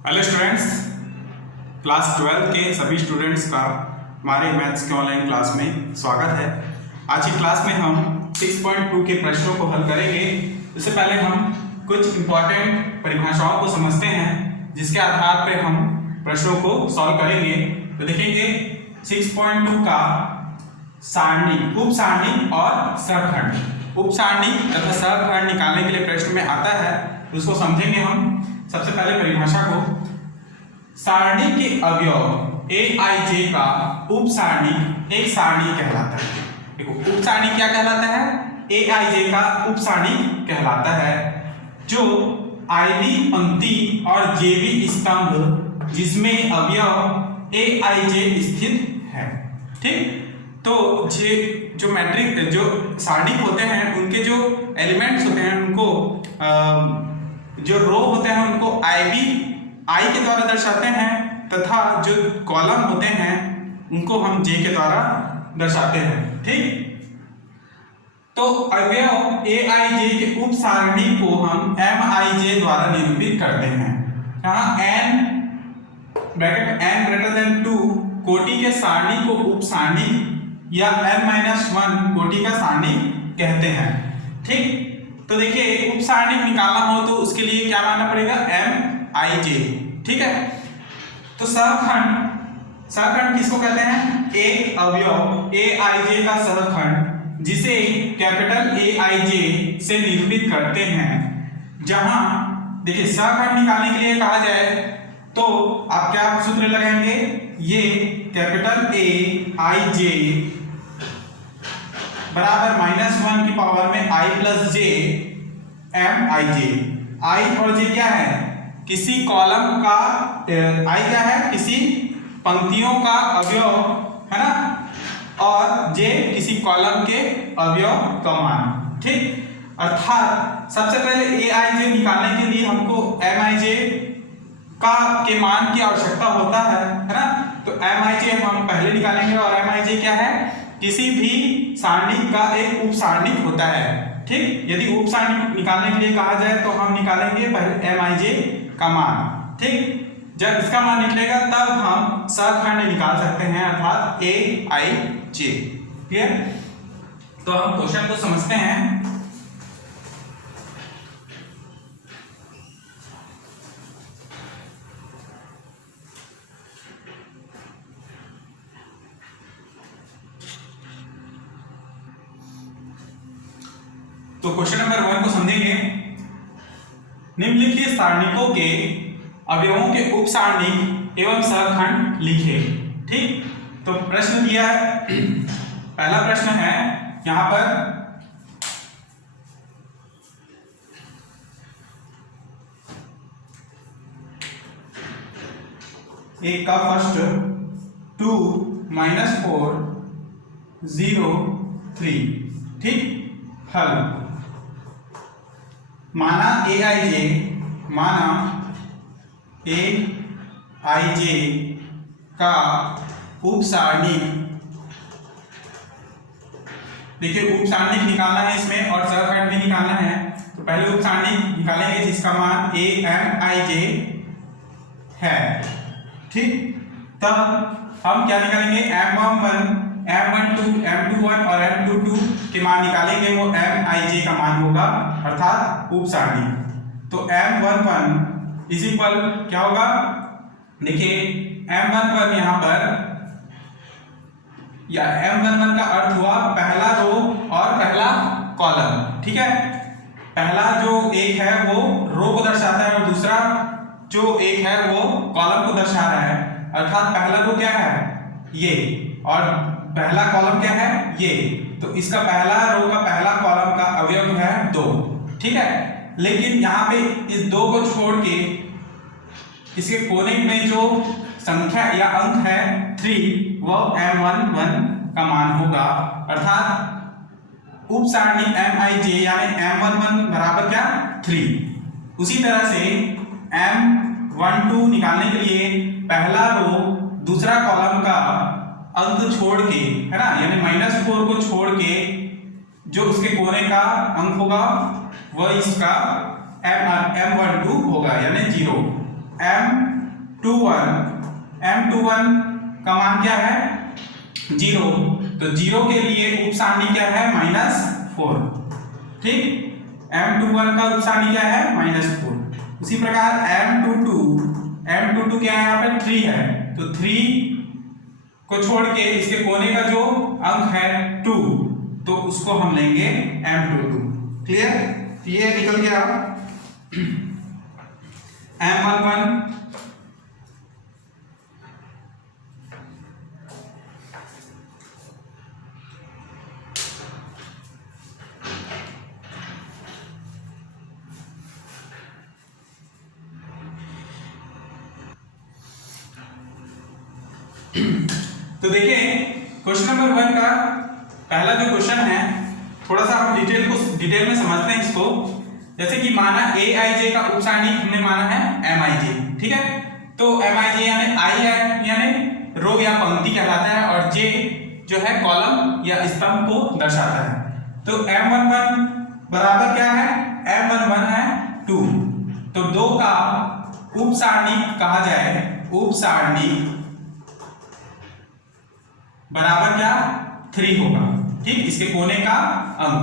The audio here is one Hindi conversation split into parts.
हेलो स्टूडेंट्स, क्लास 12 के सभी स्टूडेंट्स का हमारे मैथ्स के ऑनलाइन क्लास में स्वागत है। आज की क्लास में हम 6.2 के प्रश्नों को हल करेंगे। इससे पहले हम कुछ इम्पॉर्टेंट परिभाषाओं को समझते हैं जिसके आधार पर हम प्रश्नों को सॉल्व करेंगे। तो देखेंगे 6.2 का सारणी, उप सारणी और सहखंड। उप सारणी तथा सहखंड निकालने के लिए प्रश्न में आता है, उसको समझेंगे हम। सबसे पहले परिभाषा को, सारणी के अवयव ए आई जे का उप सारणी एक सारणी कहलाता है। देखो उप सारणी क्या कहलाता है? ए आई जे का उप सारणी कहलाता है जो आईवी पंक्ति और जेवी स्तंभ जिसमें अवयव ए आई जे स्थित है। ठीक, तो जो मैट्रिक जो सारणी होते हैं उनके जो एलिमेंट्स होते हैं उनको जो रो होते हैं उनको आई के द्वारा दर्शाते हैं तथा जो कॉलम होते हैं उनको हम जे के द्वारा दर्शाते हैं। ठीक, तो अवयव ए आई जे के उप सारणी को हम एम आई जे द्वारा निरूपित करते हैं। यहाँ N bracket N greater than 2 कोटि के सारणी को उप सारणी या n-1 कोटि का सारणी कहते हैं। ठीक, तो देखिए उप सारणी निकालना हो तो उसके लिए क्या मानना पड़ेगा? एम आई जे। ठीक है, तो सहखंड किसको कहते हैं? एक अवयव ए आई जे का सहखंड जिसे कैपिटल ए आई जे से निरूपित करते हैं। जहां देखिए सहखंड निकालने के लिए कहा जाए तो आप क्या सूत्र लगाएंगे? ये कैपिटल ए आई जे बराबर -1 की पावर में i प्लस जे एम आई जे। आई और जे क्या है? किसी कॉलम का आई क्या है? किसी पंक्तियों का अवयव है ना, और जे किसी कॉलम के अवयव का मान। ठीक, अर्थात सबसे पहले ए आई जे निकालने के लिए हमको एम आई जे के मान की आवश्यकता होता है ना। तो एम आई जे हम पहले निकालेंगे और एम आई जे क्या है? किसी भी सारणी का एक उप सारणी होता है। ठीक, यदि उप सारणी निकालने के लिए कहा जाए तो हम निकालेंगे पहले एम आई जे का मान। ठीक, जब इसका मान निकलेगा तब हम सहखंड निकाल सकते हैं अर्थात ए आई जे। क्लियर? तो हम क्वेश्चन को समझते हैं। तो क्वेश्चन नंबर 1 को समझेंगे। निम्नलिखित सारणिकों के अवयवों के उप सारणी एवं सहखंड लिखे। ठीक, तो प्रश्न दिया है। पहला प्रश्न है यहां पर एक का फर्स्ट 2 - 4 0 3। ठीक, हल माना ए आई जे का उप सारणी। देखिए उप सारणी निकालना है इसमें और सहखंड भी निकालना है। तो पहले उप सारणी निकालेंगे जिसका मान ए एम आई जे है। ठीक, तब हम क्या निकालेंगे? M11 M12 M21 और M22 के मान निकालेंगे। वो एम आई जे का मान होगा अर्थात उप सारणी। तो M11 इज इक्वल क्या होगा? देखिए M11 यहां पर या M11 का अर्थ हुआ पहला रो और पहला कॉलम। ठीक है, पहला जो एक है वो रो को दर्शाता है और दूसरा जो एक है वो कॉलम को दर्शा रहा है। अर्थात पहला रो क्या है? ये, और पहला कॉलम क्या है? ये। तो इसका पहला रो का पहला कॉलम का अवयव है 2। ठीक है, लेकिन यहाँ पे इस 2 को छोड़ के इसके कोने में जो संख्या या अंक है 3 वह M11 का मान होगा। अर्थात उप सारणी एम आई जे यानी M11 बराबर क्या? 3। उसी तरह से M12 निकालने के लिए पहला रो दूसरा कॉलम का अंक छोड़ के है ना, यानी -4 को छोड़ के जो उसके कोने का अंक होगा वह इसका M12 होगा यानी 0। M21 का मान क्या है 0, तो 0 के लिए उप सारणी क्या है -4। ठीक, M21 का उप सारणी क्या है -4। उसी प्रकार M22 क्या है यहाँ पे 3 है, तो 3 को छोड़ के इसके कोने का जो अंक है 2, तो उसको हम लेंगे M22। क्लियर, ये निकल गया M11 तो देखिए क्वेश्चन नंबर 1 का पहला जो क्वेश्चन है, थोड़ा सा हम डिटेल में समझते हैं इसको। जैसे कि माना aij का उप सारणी हमने माना है mij, ठीक है। तो mij यानी आई है, यानी रो या पंक्ति कहलाता है, और j जो है कॉलम या स्तंभ को दर्शाता है। तो m11 बराबर क्या है, m11 है 2, तो 2 का उप सारणी कहा जाए, उप सारणी बराबर क्या 3 होगा। ठीक, इसके कोने का अंक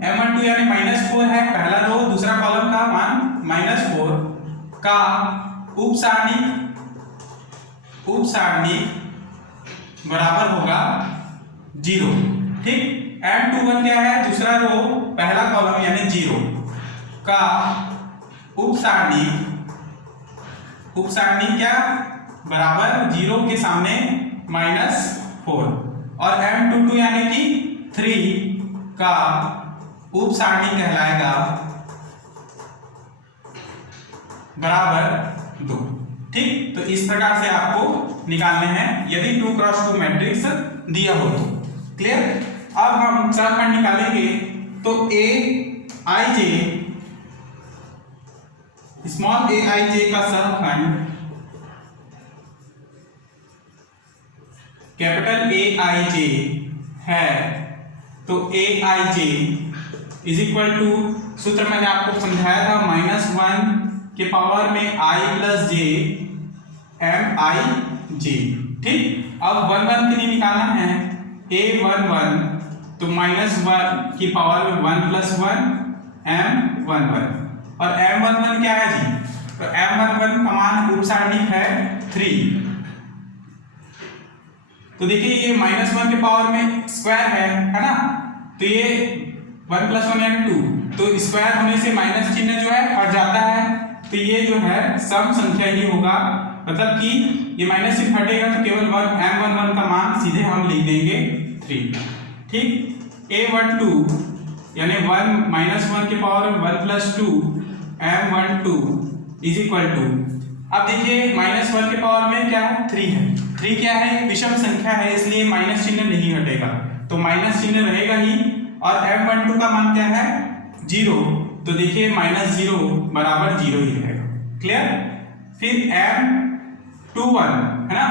M12 यानी -4 है, पहला रो दूसरा कॉलम का मान -4 का उप सारणी बराबर होगा 0। ठीक, M21 क्या है, दूसरा रो पहला कॉलम यानी 0 का उप सारणी क्या बराबर 0 के सामने -4, और M22 यानी कि 3 का उप सारणी कहलाएगा बराबर 2। ठीक, तो इस प्रकार से आपको निकालने हैं यदि 2x2 मैट्रिक्स दिया हो तो। क्लियर, अब हम सहखंड निकालेंगे। तो aij स्मॉल aij का सहखंड कैपिटल aij है, तो aij इज इक्वल टू, सूत्र मैंने आपको समझाया था, -1 के पावर में i प्लस j mij। ठीक, अब 1 के लिए निकालना है a11, तो -1 की पावर में 1 प्लस 1 m11, और m11 क्या है जी, तो m11 का मान उप सारणी है 3। तो देखिए ये -1 के पावर में स्क्वायर है ना, तो ये 1 प्लस 1 यानी 2, तो स्क्वायर होने से माइनस चिन्ह जो है हट जाता है, तो ये जो है सम संख्या ही होगा, मतलब कि ये माइनस चिन्ह हटेगा तो केवल m11 का मान सीधे हम लिख देंगे 3। ठीक, a12 यानी 1 -1 के पावर में 1 plus 2 m12 is equal to, अब देखिए -1 के पावर में क्या है 3 है, 3 क्या है विषम संख्या है, इसलिए माइनस चिन्ह नहीं हटेगा, तो माइनस चिन्ह रहेगा ही, और m12 का मान क्या है 0, तो देखिए -0 बराबर 0 ही रहेगा। क्लियर, फिर m21 है ना,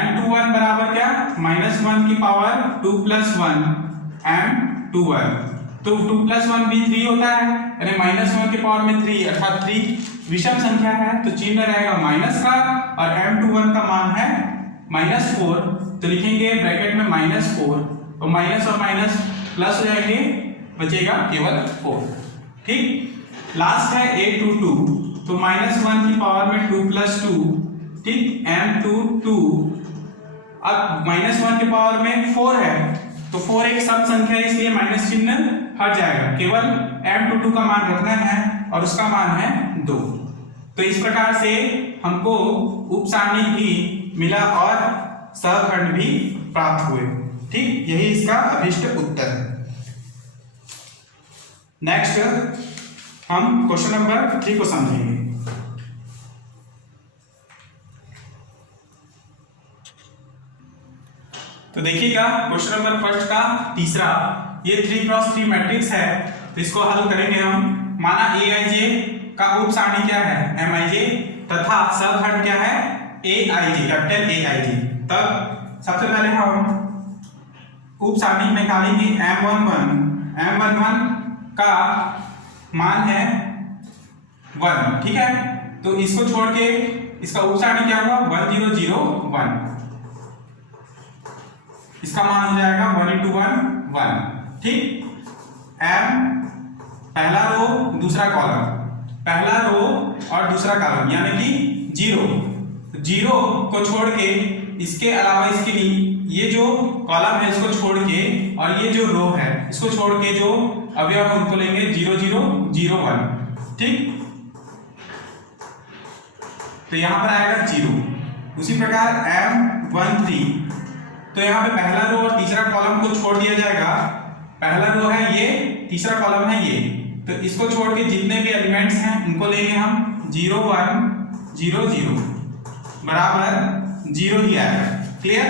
m21 बराबर क्या -1 की पावर 2 प्लस 1 m21, तो 2 प्लस 1 भी 3 होता है, यानी -1 के पावर में 3 अर्थात 3 विषम संख्या है, तो चिन्ह रहेगा माइनस का, और m21 का मान है -4, तो लिखेंगे ब्रैकेट में -4, और माइनस और माइनस प्लस हो जाएंगे, बचेगा केवल 4। ठीक, लास्ट है a22, तो -1 की पावर में 2 प्लस 2, ठीक, m22, अब -1 के पावर में 4 है, तो 4 एक सम संख्या है, इसलिए माइनस चिन्ह हट जाएगा, केवल m22 का मान रखना है, और उसका मान है 2। तो इस प्रकार से हमको उप सारणी भी मिला और सहखंड भी प्राप्त हुए। ठीक, यही इसका अभिष्ट उत्तर है। नेक्स्ट हम क्वेश्चन नंबर 3 को समझेंगे। तो देखिएगा क्वेश्चन नंबर फर्स्ट का तीसरा, ये 3x3 मैट्रिक्स है, तो इसको हल करेंगे हम। माना aij का उप सारणी क्या है mij, तथा सहखंड क्या है aij, कैपिटल aij। तब सबसे पहले हम उप सारणी निकालेंगे m11 का मान है 1, ठीक है, तो इसको छोड़ के इसका उपसारणी क्या हुआ 1001, इसका मान हो जाएगा 1 × 1 1। ठीक, m पहला रो दूसरा कॉलम, पहला रो और दूसरा कॉलम यानी कि 0 0 को छोड़ के इसके अलावा इसके लिए ये जो कॉलम है इसको छोड़ के और ये जो रो है इसको छोड़ के जो अवयव है उनको लेंगे 0 0 0 1। ठीक, तो यहां पर आएगा 0। उसी प्रकार M13, तो यहाँ पे पहला रो और तीसरा कॉलम को छोड़ दिया जाएगा। पहला रो है ये, तीसरा कॉलम है ये, तो इसको छोड़ के जितने भी एलिमेंट्स हैं उनको लेंगे हम 0 1 0 0 बराबर 0 ही आएगा। क्लियर?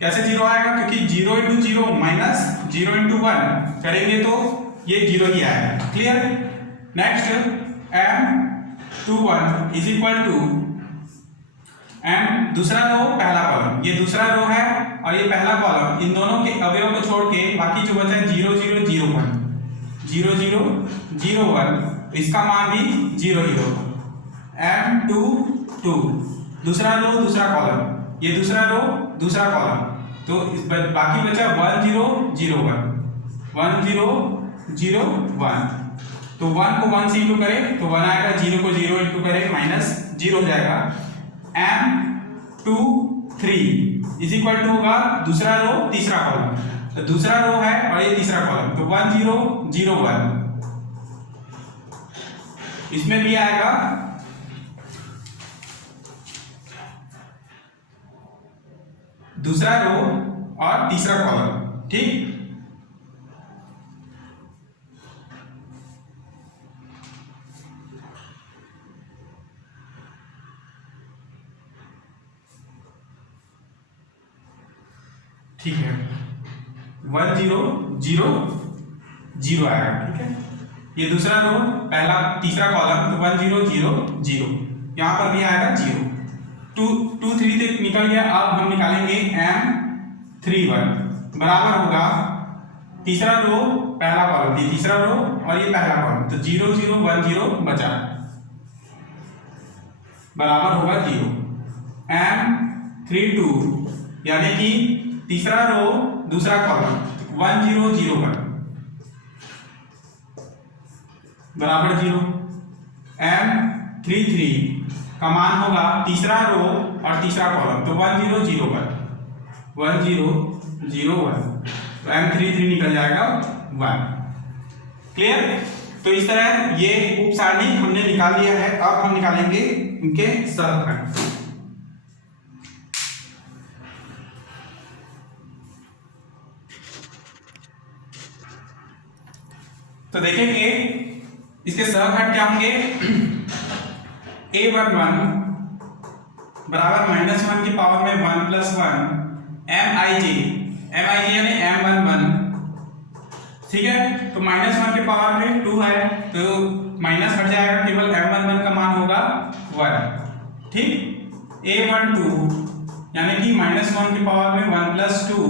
कैसे 0 आएगा? क्योंकि 0 × 0 माइनस 0 × 1 करेंगे तो ये 0 ही आएगा। Clear? Next M21 is equal to M, दूसरा रो पहला कॉलम, ये दूसरा रो है और ये पहला कॉलम, इन दोनों के अवयव को छोड़ के बाकी जो बचा है 0 0 0 1 0 0 0 1, इसका मान भी 0 ही होगा। M22 दूसरा रो दूसरा कॉलम, ये दूसरा रो दूसरा कॉलम, तो बाकी बचा 1 0 0 1 1 0 0 1, तो 1 को 1 से इंटू करें तो 1 आएगा, 0 को 0 इंटू करें माइनस 0 हो जाएगा। M23 इज इक्वल टू होगा दूसरा रो तीसरा कॉलम, तो दूसरा रो है और ये तीसरा कॉलम, तो 1 0 0 1, इसमें भी आएगा दूसरा रो और तीसरा कॉलम। ठीक, ठीक है, 1 0 0 0 आएगा। ठीक है, ये दूसरा रो पहला तीसरा कॉलम, तो 1 0 0 0, यहां पर भी आएगा 0 2 2 3 तक निकल गया। अब हम निकालेंगे M31 बराबर होगा तीसरा रो पहला कॉलम, ये तीसरा रो और ये पहला कॉलम, तो 0 0 1 0 बचा बराबर होगा 0। M32 यानी कि तीसरा रो दूसरा कॉलम 1 0 0 1 बराबर 0। M33 का मान होगा तीसरा रो और तीसरा कॉलम, तो 1 0 0 1 1 0 0 1, तो M33 निकल जाएगा 1। क्लियर? तो इस तरह ये उप सारणी हमने निकाल लिया है। अब हम निकालेंगे इनके सहखंड। तो देखेंगे इसके सहखंड क्या होंगे। A11 बराबर -1 की पावर में 1 + 1 Mij यानी M11, ठीक है, तो -1 के पावर में 2 है तो माइनस हट जाएगा, केवल M11 का मान होगा 1। ठीक, A12 यानी कि -1 की पावर में 1 + 2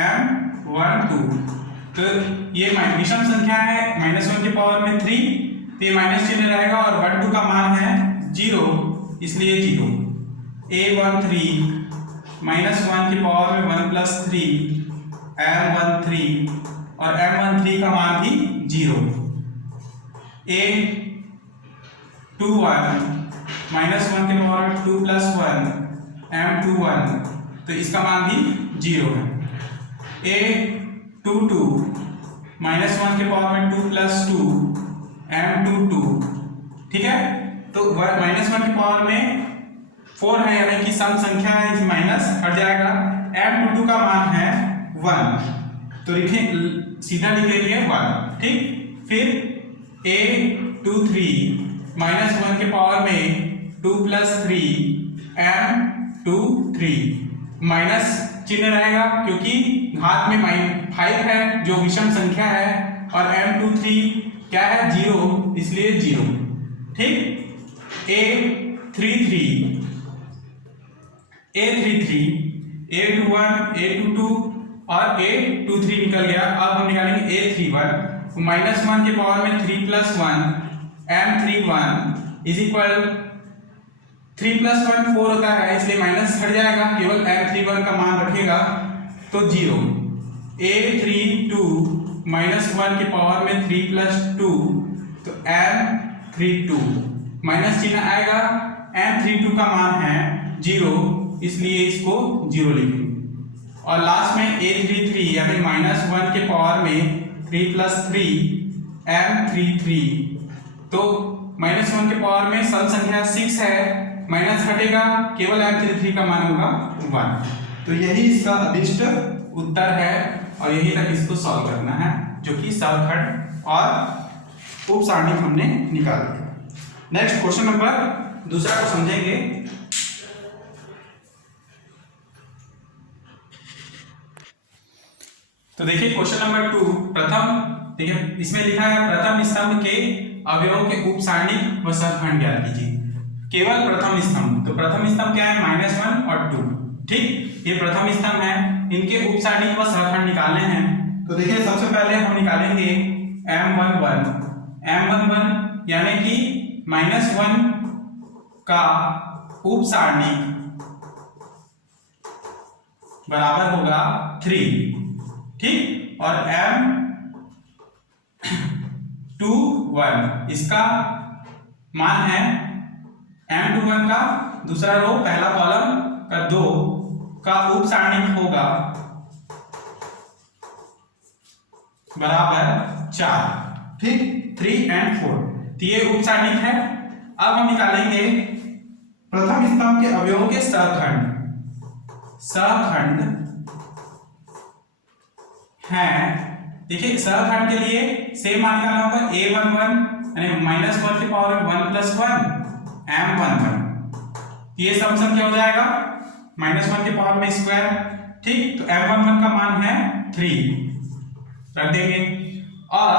M12, तो ये विषम संख्या है, -1 की पावर में 3, तो ये माइनस चिन्ह रहेगा और 12 का मान है 0, इसलिए 0। A13 -1 की पावर में 1 + 3 M13 और M13 का मान भी 0। A21 -1 के पावर में 2 + 1 M21, तो इसका मान भी 0 है। A22 -1 के पावर में 2 + 2 M22, ठीक है, तो -1 की पावर में 4 है यानी कि सम संख्या है, माइनस हट जाएगा। M22 का मान है 1, तो लिखें सीधा लिखेंगे 1। ठीक, फिर A23 -1 के पावर में 2 + 3 M23, माइनस चिन्ह रहेगा क्योंकि घात में -5 है जो विषम संख्या है, और M23 क्या है 0, इसलिए 0। ठीक, A33 A21 A22 और A23 निकल गया। अब हम निकालेंगे A31 -1 के पावर में 3 + 1 M31 इज इक्वल 3 + 1 4 होता है, इसलिए माइनस हट जाएगा, केवल m31 का मान रखेगा तो 0। a32 -1 के पावर में 3 + 2 तो m32 माइनस चिन्ह आएगा, m32 का मान है 0, इसलिए इसको 0 लिखेंगे। और लास्ट में a33 यानी -1 के पावर में 3 + 3 m33, तो -1 के पावर में सल संख्या 6 है, माइनस हटेगा, केवल m33 का मान होगा 1। तो यही इसका अभिष्ट उत्तर है और यही तक इसको सॉल्व करना है, जो कि सवखंड और उप सारणी हमने निकाल दिया। नेक्स्ट क्वेश्चन नंबर दूसरा को समझेंगे। तो देखिए क्वेश्चन नंबर 2, प्रथम, देखिए इसमें लिखा है प्रथम स्तंभ के अवयवों के उप सारणी व सवखंड ज्ञात कीजिए। केवल प्रथम स्तंभ, तो प्रथम स्तंभ क्या है, -1 और 2, ठीक, ये प्रथम स्तंभ है, इनके उप सारणी व सवखंड निकालने हैं। तो देखिए सबसे पहले हम निकालेंगे m11 यानी कि -1 का उप सारणी बराबर होगा 3, ठीक, और m21 इसका मान है m21 का दूसरा रो पहला कॉलम का 2 का उप सारणी होगा बराबर 4, ठीक, 3 और 4, तो ये उप सारणी है। अब हम निकालेंगे प्रथम स्तंभ के अवयवों के सवखंड। सवखंड है, देखिए सवखंड के लिए सेम मान निकालना होगा, a11 यानी -1 के पावर में 1 + 1 m11, ये सम क्या हो जाएगा, -1 के पावर में स्क्वायर, ठीक, तो m11 का मान है 3 रख देंगे, और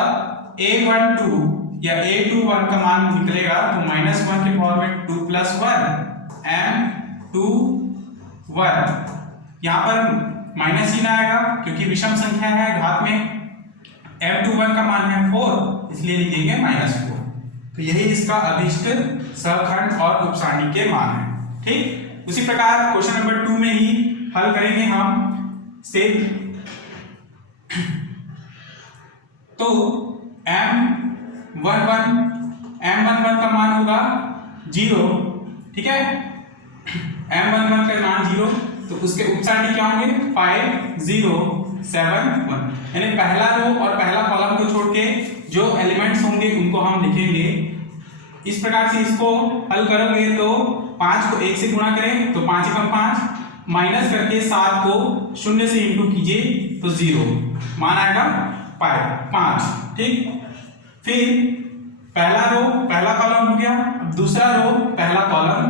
a12 या a21 का मान निकलेगा तो -1 के पावर में 2 + 1 m21, यहाँ पर माइनस चिन्ह आएगा क्योंकि विषम संख्या है, घात में m21 का मान है 4, इसलिए लिखेंगे -4। तो यही इसका अभिष्ट सवखंड और उप सारणी के मान है, ठीक। उसी प्रकार क्वेश्चन नंबर 2 में ही हल करेंगे हम से, तो m11 का मान होगा 0, ठीक है, m11 का मान 0, तो उसके उप सारणी क्या होंगे 5 0 7 1, यानी पहला रो और पहला कॉलम को छोड़ के जो एलिमेंट्स होंगे उनको हम लिखेंगे इस प्रकार से। इसको हल करोगे तो 5 को 1 से गुणा करें तो 5 × 5, माइनस करके 7 को 0 से इंटू कीजिए तो 0, मान आएगा 5, ठीक। फिर पहला रो पहला कॉलम हो गया, दूसरा रो पहला कॉलम,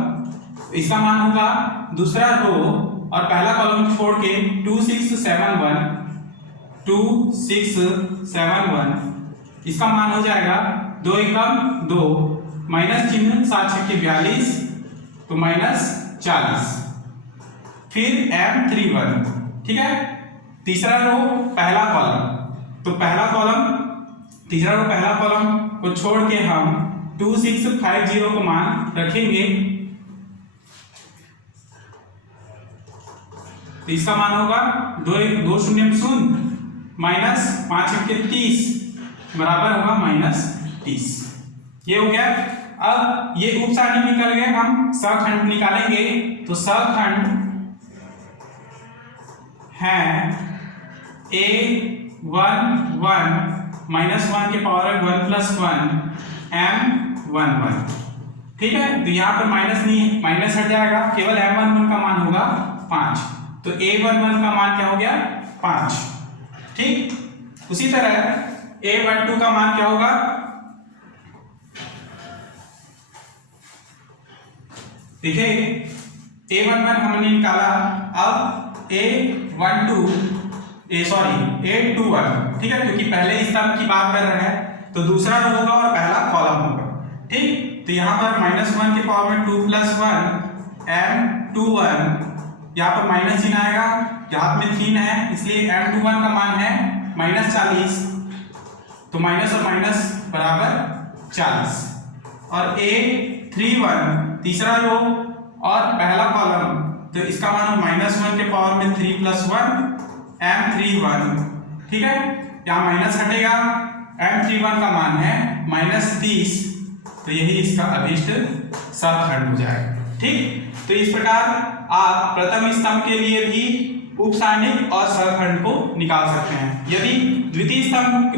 इसका मान होगा दूसरा रो और पहला कॉलम छोड़ के 2 6 7 1, 2 6 7 1, इसका मान हो जाएगा 2 एकम 2, माइनस चिन्ह 7 6 42, तो -40। फिर m31, ठीक है, तीसरा रो पहला कॉलम, तो पहला कॉलम तीसरा रो पहला कॉलम को छोड़ के हम 2 6 5 0 को मान रखेंगे, तो इसका मान होगा 2 0 0 -5 × 30 बराबर होगा -30। ये हो गया। अब ये उप सारणी निकल गए, हम सवखंड निकालेंगे, तो सवखंड है a11 -1 के पावर 1 + 1 m11, ठीक है, तो यहाँ पर माइनस नहीं, माइनस हट जाएगा, केवल m11 का मान होगा 5, तो a11 का मान क्या हो गया 5, ठीक। उसी तरह a12 का मान क्या होगा, देखिए a11 हमने निकाला, अब a21 ठीक है, क्योंकि पहले स्तंभ की बात कर रहे हैं तो दूसरा रो होगा और पहला कॉलम होगा, ठीक। तो यहाँ पर -1 के पावर में 2 + 1 m21, यहाँ पर माइनस चिन्ह आएगा, यहाँ में 3 है, इसलिए m21 का मान है -40, तो माइनस और माइनस बराबर 40, और A31 तीसरा रो और पहला कॉलम, तो इसका मान -1 के पावर में 3 + 1 M31, ठीक है, यहाँ माइनस हटेगा, M31 का मान है -30, तो यही इसका अभिष्ट सतखंड हो जाएगा। ठीक, तो इस प्रकार आप प्रथम स्तंभ के लिए भी उपसारणिक और सतखंड को निकाल सकते हैं। यदि द्वितीय स्तंभ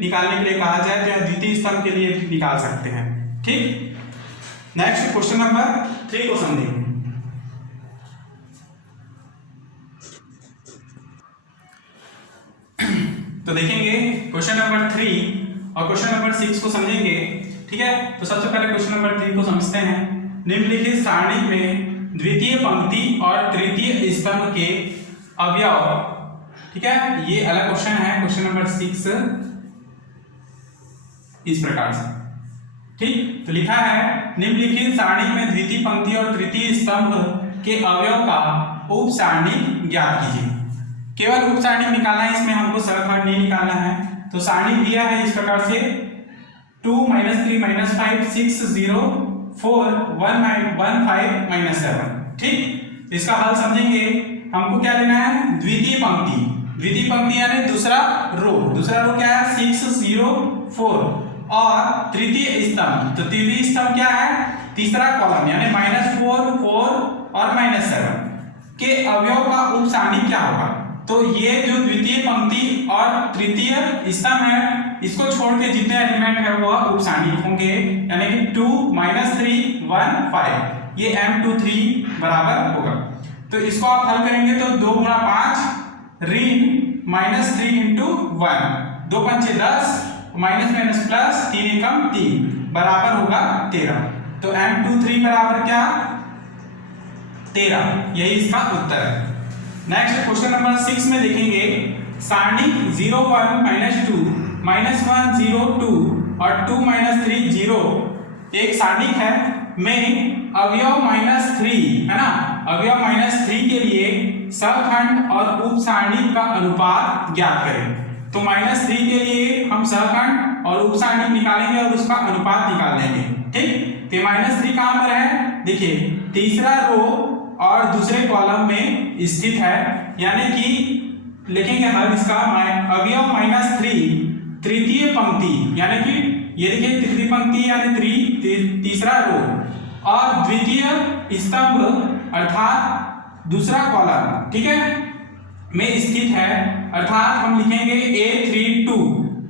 निकालने के लिए कहा जाए तो द्वितीय स्तंभ के लिए भी निकाल सकते हैं। ठीक, नेक्स्ट क्वेश्चन नंबर 3 को समझेंगे। तो देखेंगे क्वेश्चन नंबर 3 और क्वेश्चन नंबर 6 को समझेंगे। ठीक है, तो सबसे पहले क्वेश्चन नंबर 3 को समझते हैं। निम्नलिखित सारणी में द्वितीय पंक्ति और तृतीय स्तंभ के अवयव, ठीक है, ये अलग क्वेश्चन है। क्वेश्चन नंबर 6 इस प्रकार से, ठीक, तो लिखा है निम्नलिखित सारणी में द्वितीय पंक्ति और तृतीय स्तंभ के अवयव का उप सारणी ज्ञात कीजिए। केवल उप सारणी निकालना है, इसमें हमको सतखंड नहीं निकालना है। तो सारणी दिया है इस प्रकार से 2 - 3 - 5 6 0 4 1 1 5 -7। ठीक, इसका हल समझेंगे। हमको क्या लेना है, द्वितीय पंक्ति, द्वितीय पंक्ति यानी दूसरा रो क्या है 6 0 4, और तृतीय स्तंभ, तो तृतीय स्तंभ क्या है, तीसरा कॉलम यानी -4 4 और -7 के अवयव का उप सारणी क्या होगा। तो ये जो द्वितीय पंक्ति और तृतीय स्तंभ है, इसको छोड़ के जितने एलिमेंट है वो उप सारणी होंगे, यानी कि 2 - 3 1 5, ये M23 बराबर होगा। तो इसको आप हल करेंगे तो 2 × 5 ऋण -3 × 1, 2 × 5 10 माइनस प्लस 3 एकम 3 बराबर होगा 13। तो M23 बराबर क्या, 13, यही इसका उत्तर है। नेक्स्ट क्वेश्चन नंबर 6 में देखेंगे सारणी 0 1 -2 -1 0 2 और 2 - 3 0 एक सारणी है में अवयव -3 है ना, अवयव -3 के लिए सतखंड और उप सारणी का अनुपात ज्ञात करें। तो -3 के लिए हम सतखंड और उप सारणी निकालेंगे और उसका अनुपात निकाल लेंगे। ठीक, तो -3 कहां पर है, देखिए तीसरा रो और दूसरे कॉलम में स्थित है, यानी कि लिखेंगे हल इसका अवयव -3 तृतीय पंक्ति, यानी कि ये देखिए तृतीय पंक्ति यानी तीसरा रो और द्वितीय स्तंभ अर्थात दूसरा कॉलम, ठीक है, में स्थित है, अर्थात हम लिखेंगे A32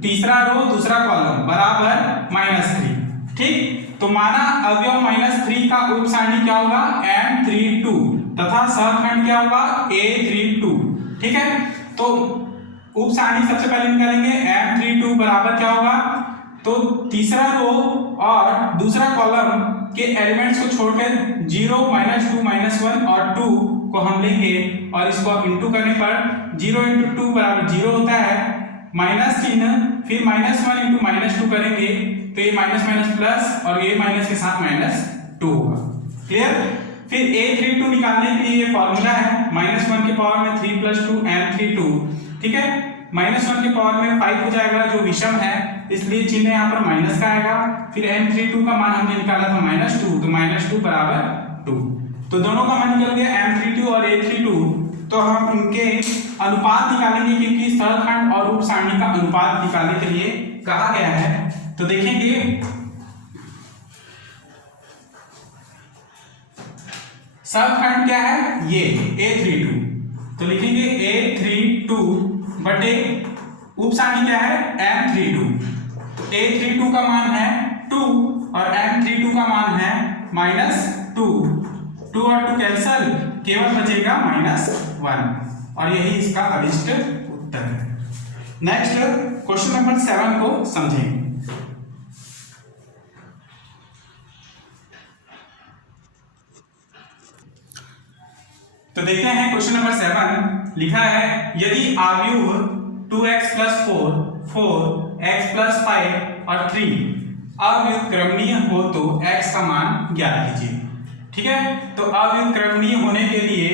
तीसरा रो दूसरा कॉलम बराबर -3। ठीक, तो माना अवयव -3 का उप सारणी क्या होगा, M32 तथा सतखंड क्या होगा, A32। ठीक है, तो उप सारणी सबसे पहले निकालेंगे, M32 बराबर क्या होगा, तो तीसरा रो और दूसरा कॉलम के एलिमेंट्स को छोड़कर 0 -2 -1 और 2 को हम लेंगे और इसको इंटू करने पर 0 × 2 बराबर 0 होता है, माइनस चिन्ह, फिर -1 × -2 करेंगे तो ये माइनस प्लस और ये माइनस के साथ -2 होगा। क्लियर, फिर A32 निकालने के लिए फॉर्मूला है -1 के पावर में 3 + 2 M32। ठीक है, -1 के पावर में 5 हो जाएगा जो विषम है, इसलिए चिन्ह यहाँ पर माइनस का आएगा। फिर M32 का मान हमने निकाला था -2, तो -2 बराबर 2। तो दोनों का मान निकल गया M32 और A32। तो हम इनके अनुपात निकालेंगे, क्योंकि सतखंड और उप सारणी का अनुपात निकालने के लिए कहा गया है। तो देखेंगे सतखंड क्या है, ये A32, तो लिखेंगे A32 बटे उप सारणी क्या है M32। तो A32 का मान है 2 और M32 का मान है -2, 2 और 2 कैंसल, केवल बचेगा -1 और यही इसका अभिष्ट उत्तर है। नेक्स्ट क्वेश्चन नंबर 7 को समझेंगे। तो देखते हैं क्वेश्चन नंबर 7 लिखा है यदि आव्यूह 2x + 4 4x + 5 और 3 अव्युत्क्रमणीय हो तो x का मान ज्ञात कीजिए। ठीक है, तो अव्युत्क्रमणीय होने के लिए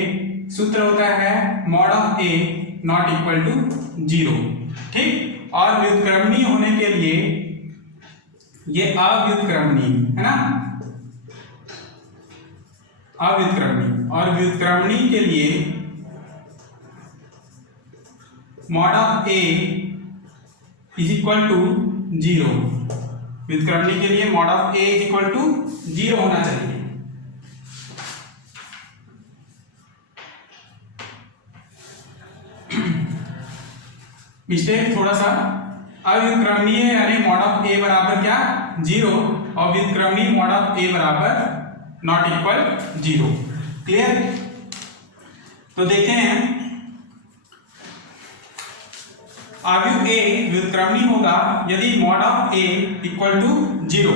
सूत्र होता है mod of a ≠ 0। ठीक, और व्युत्क्रमणीय होने के लिए ये अव्युत्क्रमणीय है ना, अव्युत्क्रमणीय। और व्युत्क्रमणीय के लिए mod of A is equal to 0। व्युत्क्रमणीय के लिए mod of A is equal to 0 होना चाहिए। मिस्टेक थोड़ा सा, अव्युत्क्रमणीय यानी मॉड ऑफ ए बराबर क्या 0 और व्युत्क्रमणीय मॉड ऑफ ए बराबर नॉट इक्वल 0। क्लियर? तो देखते हैं, अवयव ए व्युत्क्रमणीय होगा यदि mod of A equal to 0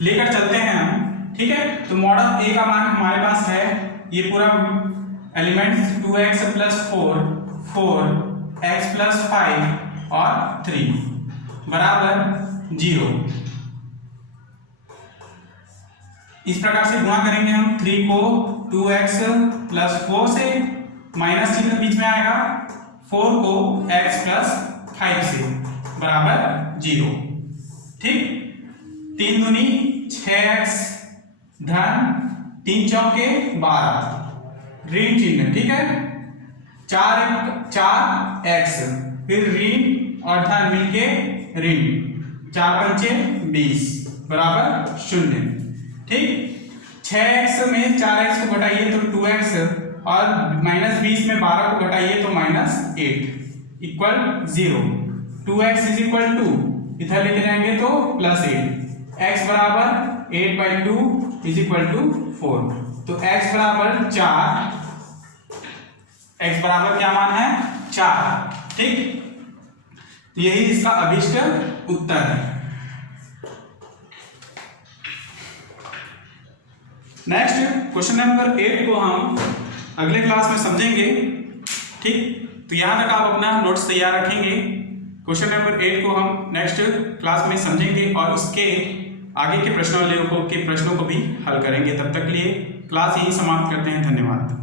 लेकर चलते हैं हम, ठीक है। तो मॉड ऑफ ए का मान हमारे पास है ये पूरा elements 2x plus 4, 4x plus 5 और 3 बराबर 0। इस प्रकार से गुणा करेंगे हम 3 को 2x प्लस 4 से, माइनस चिन्ह बीच में आएगा, 4 को x प्लस 5 से बराबर 0। ठीक, 3 दूनी 6x धन 3 चौके 12 ऋण चिन्ह, ठीक है। 4x फिर ऋण और धन मिलके ऋण, 4 पंचे 20 बराबर 0। ठीक, 6x में 4x को घटाइए तो 2x और माइनस 20 में 12 को घटाइए तो minus 8 equal 0। 2x is equal to, इधर लेके जाएंगे तो प्लस 8, x बराबर 8/2 इज इक्वल टू 4। तो x बराबर 4, x बराबर क्या मान है 4। ठीक, तो यही इसका अभीष्ट उत्तर है। नेक्स्ट क्वेश्चन नंबर 8 को हम अगले क्लास में समझेंगे। ठीक, तो यहां तक आप अपना नोट्स तैयार रखेंगे। क्वेश्चन नंबर 8 को हम नेक्स्ट क्लास में समझेंगे और उसके आगे के प्रश्नों को भी हल करेंगे। तब तक के लिए क्लास यही समाप्त करते हैं। धन्यवाद।